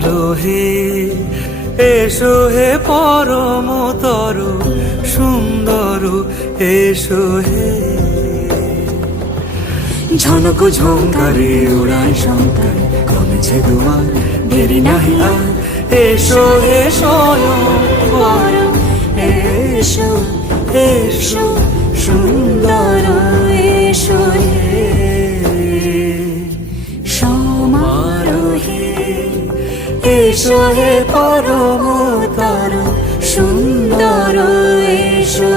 সমারোহে এসো হে পরমতর সুন্দর এসো হে। ঝনক ঝঙ্কারে উড়ায় শঙ্কর কমেছে দুয়ার দেরি নাহি আর এসো হে স্বয়ং বর এসো এসো সুন্দর এসো হে। সমারোহে এসো হে পরমতর সুন্দর এসো